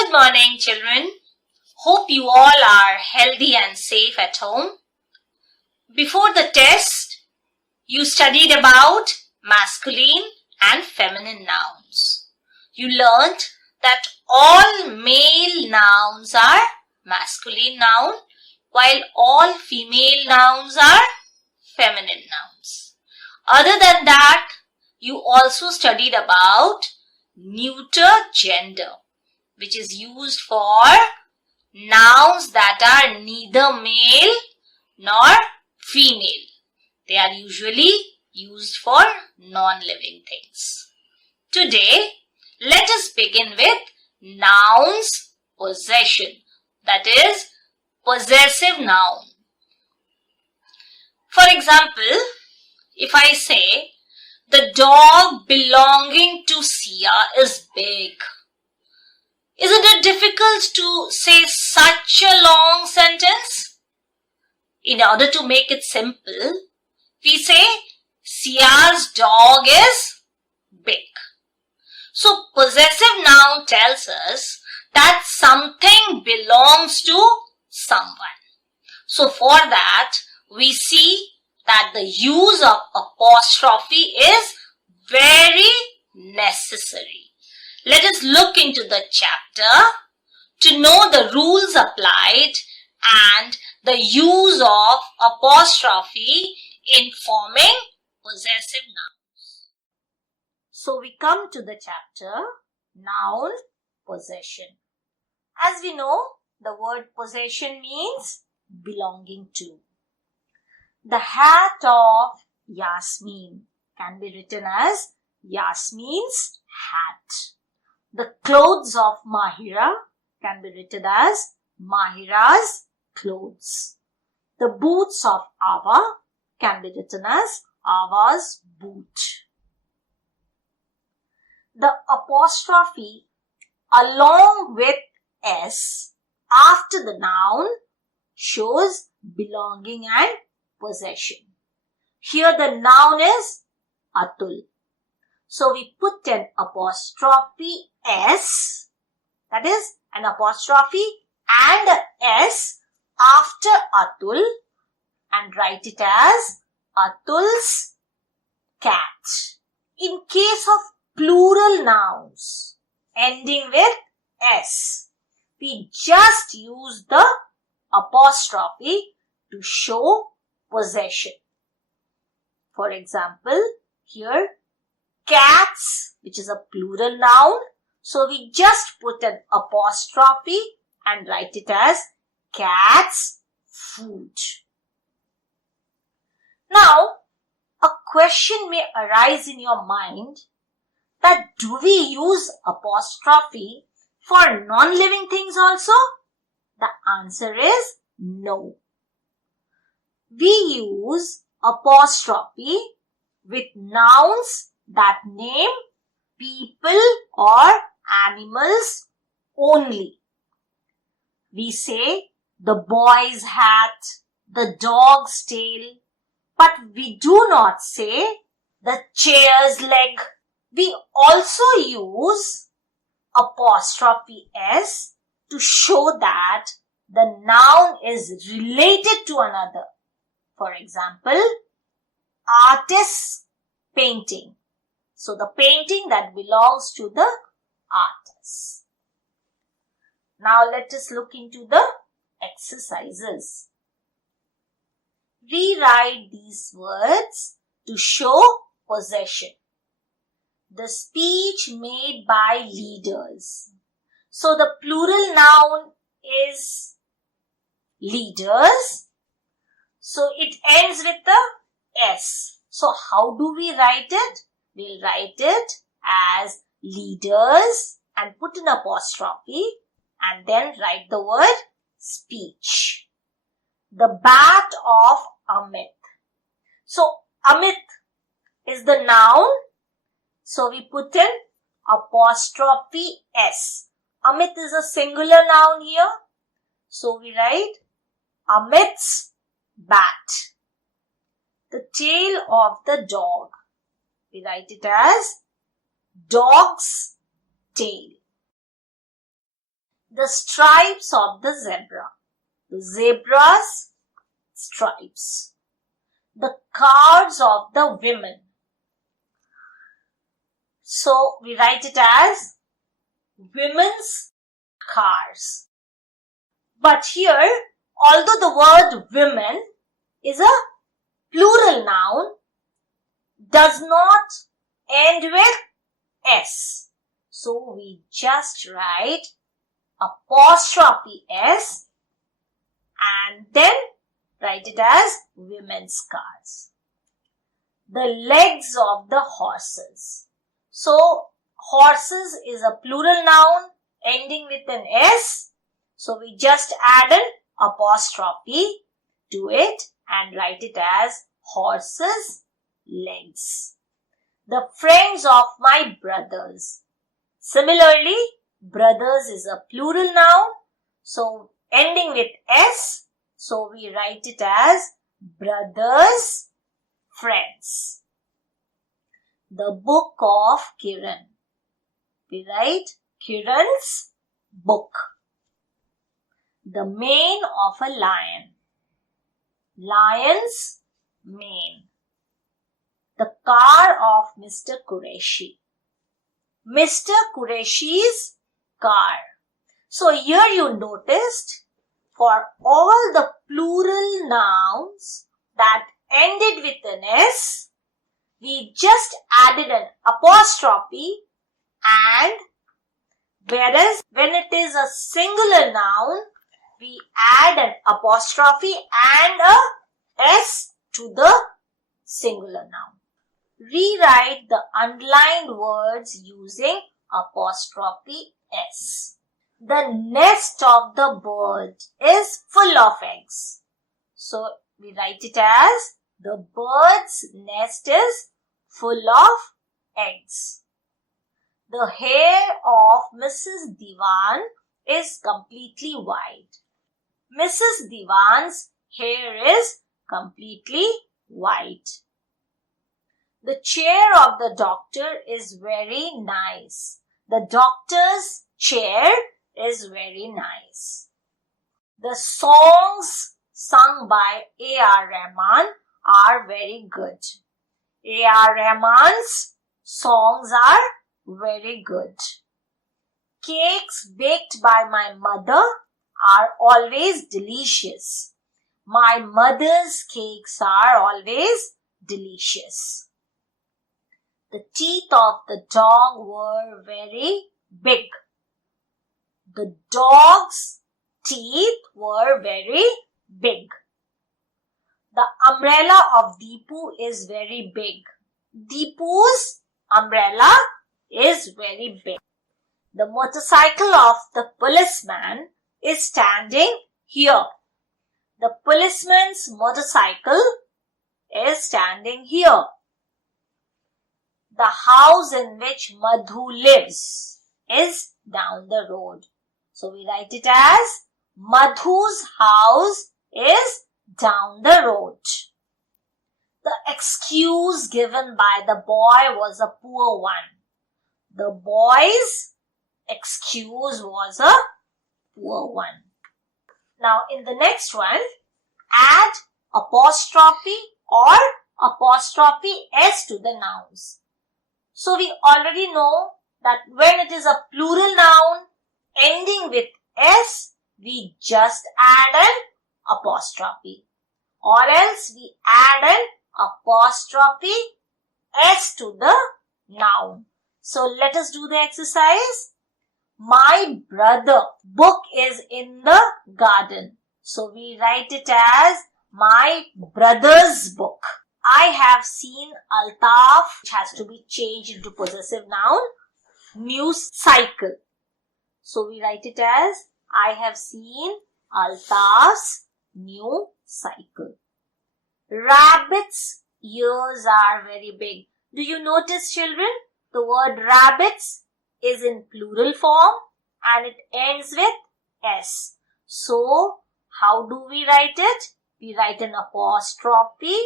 Good morning, children. Hope you all are healthy and safe at home. Before the test, you studied about masculine and feminine nouns. You learnt that all male nouns are masculine noun, while all female nouns are feminine nouns. Other than that, you also studied about neuter gender, which is used for nouns that are neither male nor female. They are usually used for non-living things. Today, let us begin with nouns possession, that is, possessive noun. For example, if I say, the dog belonging to Sia is big. Isn't it difficult to say such a long sentence? In order to make it simple, we say Sia's dog is big. So possessive noun tells us that something belongs to someone. So for that, we see that the use of apostrophe is very necessary. Let us look into the chapter to know the rules applied and the use of apostrophe in forming possessive nouns. So we come to the chapter Noun Possession. As we know, the word possession means belonging to. The hat of Yasmin can be written as Yasmin's hat. The clothes of Mahira can be written as Mahira's clothes. The boots of Ava can be written as Ava's boot. The apostrophe along with S after the noun shows belonging and possession. Here the noun is Atul. So we put an apostrophe S, that is an apostrophe and a S after Atul and write it as Atul's cat. In case of plural nouns ending with S, we just use the apostrophe to show possession. For example, here cats, which is a plural noun, so we just put an apostrophe and write it as cat's food. Now, a question may arise in your mind that do we use apostrophe for non-living things also? The answer is no. We use apostrophe with nouns that name people or animals only. We say the boy's hat, the dog's tail, but we do not say the chair's leg. We also use apostrophe S to show that the noun is related to another. For example, artist's painting. So the painting that belongs to the artist. Now let us look into the exercises. Rewrite these words to show possession. The speech made by leaders. So the plural noun is leaders. So it ends with the S. So how do we write it? We'll write it as leaders and put an apostrophe and then write the word speech. The bat of Amit. So Amit is the noun. So we put an apostrophe S. Amit is a singular noun here. So we write Amit's bat. The tail of the dog. We write it as dog's tail. The stripes of the zebra. The zebra's stripes. The cars of the women. So we write it as women's cars. But here, although the word women is a plural noun, does not end with S. So we just write apostrophe S and then write it as women's cars. The legs of the horses. So horses is a plural noun ending with an S. So we just add an apostrophe to it and write it as horses' legs. The friends of my brothers. Similarly, brothers is a plural noun. So ending with S. So we write it as brothers' friends. The book of Kiran. We write Kiran's book. The mane of a lion. Lion's mane. The car of Mr. Qureshi. Mr. Qureshi's car. So here you noticed for all the plural nouns that ended with an S, we just added an apostrophe, and whereas when it is a singular noun, we add an apostrophe and a S to the singular noun. Rewrite the underlined words using apostrophe S. The nest of the bird is full of eggs. So we write it as the bird's nest is full of eggs. The hair of Mrs. Diwan is completely white. Mrs. Diwan's hair is completely white. The chair of the doctor is very nice. The doctor's chair is very nice. The songs sung by A.R. Rahman are very good. A.R. Rahman's songs are very good. Cakes baked by my mother are always delicious. My mother's cakes are always delicious. The teeth of the dog were very big. The dog's teeth were very big. The umbrella of Deepu is very big. Deepu's umbrella is very big. The motorcycle of the policeman is standing here. The policeman's motorcycle is standing here. The house in which Madhu lives is down the road. So we write it as Madhu's house is down the road. The excuse given by the boy was a poor one. The boy's excuse was a poor one. Now in the next one, add apostrophe or apostrophe S to the nouns. So we already know that when it is a plural noun ending with S, we just add an apostrophe, or else we add an apostrophe S to the noun. So let us do the exercise. My brother book is in the garden. So we write it as my brother's book. I have seen Altaf, which has to be changed into possessive noun, new cycle. So we write it as I have seen Altaf's new cycle. Rabbit's ears are very big. Do you notice, children? The word rabbits is in plural form and it ends with S. So how do we write it? We write an apostrophe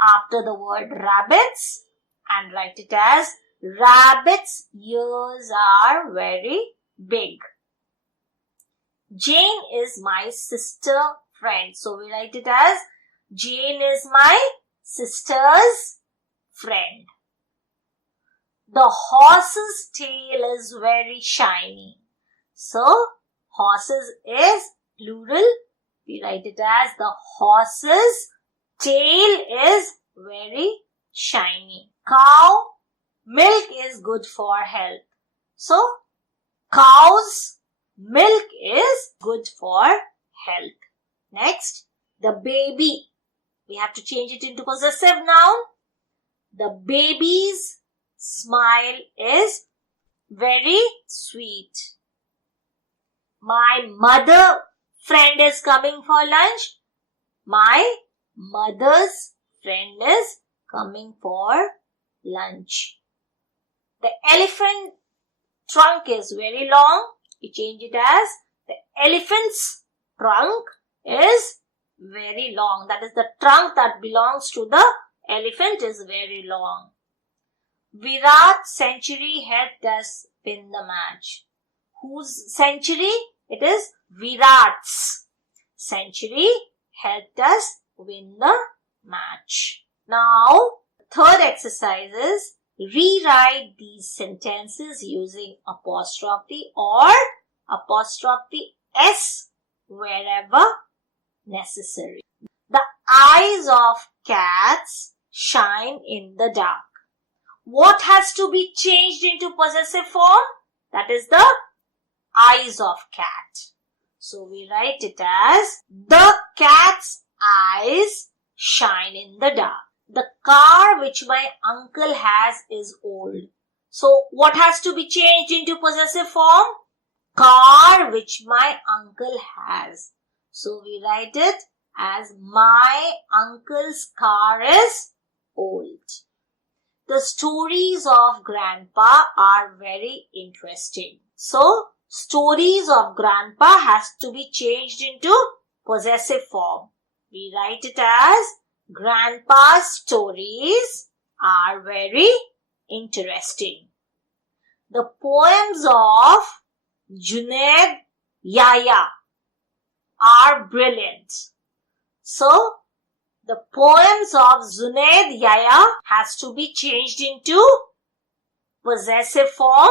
after the word rabbits and write it as rabbit's ears are very big. Jane is my sister friend. So we write it as Jane is my sister's friend. The horse's tail is very shiny. So horses is plural. We write it as the horse's tail is very shiny. Cow milk is good for health. So cow's milk is good for health. Next, the baby. We have to change it into possessive noun. The baby's smile is very sweet. My mother friend is coming for lunch. My mother's friend is coming for lunch. The elephant trunk is very long. We change it as the elephant's trunk is very long. That is, the trunk that belongs to the elephant is very long. Virat's century helped us win the match. Whose century? It is Virat's century helped us win the match. Now, third exercise is rewrite these sentences using apostrophe or apostrophe S wherever necessary. The eyes of cats shine in the dark. What has to be changed into possessive form? That is the eyes of cat. So we write it as the cat's eyes shine in the dark. The car which my uncle has is old. So what has to be changed into possessive form? Car which my uncle has. So we write it as my uncle's car is old. The stories of Grandpa are very interesting. So stories of Grandpa has to be changed into possessive form. We write it as Grandpa's stories are very interesting. The poems of Junaid Yahya are brilliant. So, the poems of Junaid Yahya has to be changed into possessive form.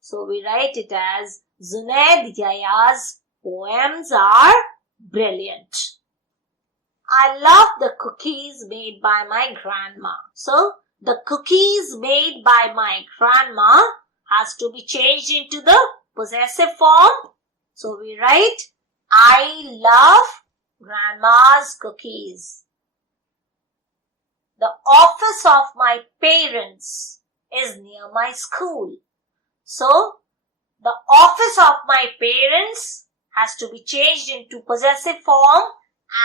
So, we write it as Junaid Yahya's poems are brilliant. I love the cookies made by my grandma. So, the cookies made by my grandma has to be changed into the possessive form. So, we write, I love grandma's cookies. The office of my parents is near my school. So, the office of my parents has to be changed into possessive form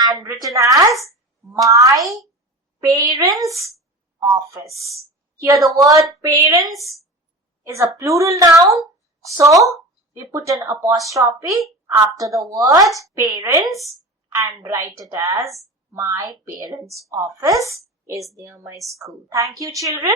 and written as my parents' office. Here the word parents is a plural noun. So, we put an apostrophe after the word parents and write it as my parents' office is near my school. Thank you, children.